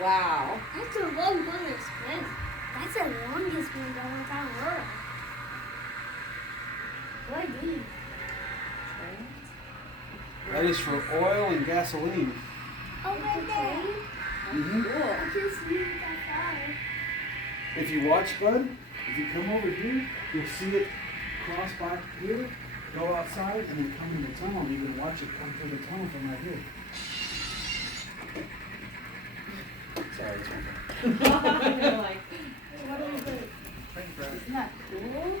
Wow. That's a long bullet sprint. That's the longest one in the entire world. What are these? That is for oil and gasoline. Oh, right there. Mm-hmm. Cool. I can see that fire. If you watch, bud, if you come over here, you'll see it cross back here, go outside, and then come in the tunnel. And you can watch it come through the tunnel from right here. Sorry, it's one You're like, What are these? isn't that cool?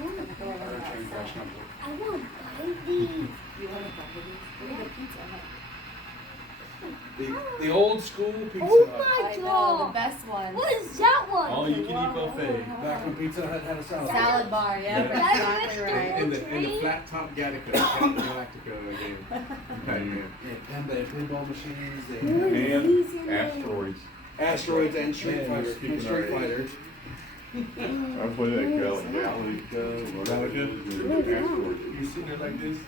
I want to buy these. You want to buy these? Look at the Pizza Hut. The old school Pizza Oh Hut. my I know, the god. best one. What is that one? All you can eat buffet. Back when Pizza Hut had a salad. Salad bar, yeah, That's exactly Mr. right. And the flat top Galactica game. Yeah, and they had pinball machines, they What had is these in there? Asteroids. asteroids and Street Yeah, Fighter. keeping our Street age. Fighters. I played that Galaga, whatever it is, Asteroids. You sitting there like this?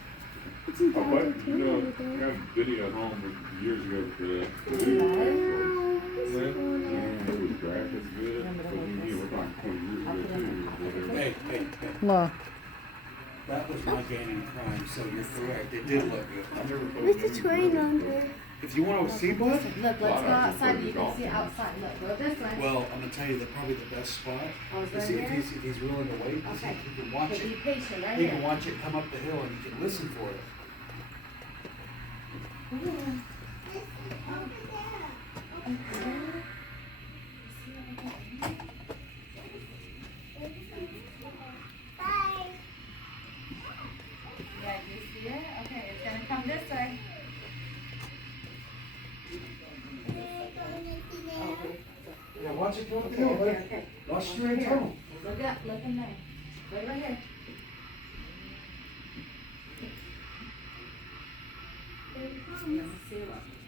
It's in I played, Dollar Tree over I there. got video at home years ago for that. Yeah, it was graphics good, but you were like 20 years ago too. Hey, hey, hey. Look. That was my gaining crime, so you're correct. It did look good. I never played What's the train under? If you want to see, bud, Look, let's go outside. You can see outside. Look, go this way. well, I'm gonna tell you that probably the best spot. Oh, it's is right if here? he's willing to wait, is Okay. he can watch Okay, be it. patient, right He can here. watch it come up the hill and he can listen for it. Bye. Yeah, you see it? Okay, it's gonna come this way. Yeah, watch it come up the hill, bud. Okay. Watch it through the tunnel. Look in there. Right here. Let me see what.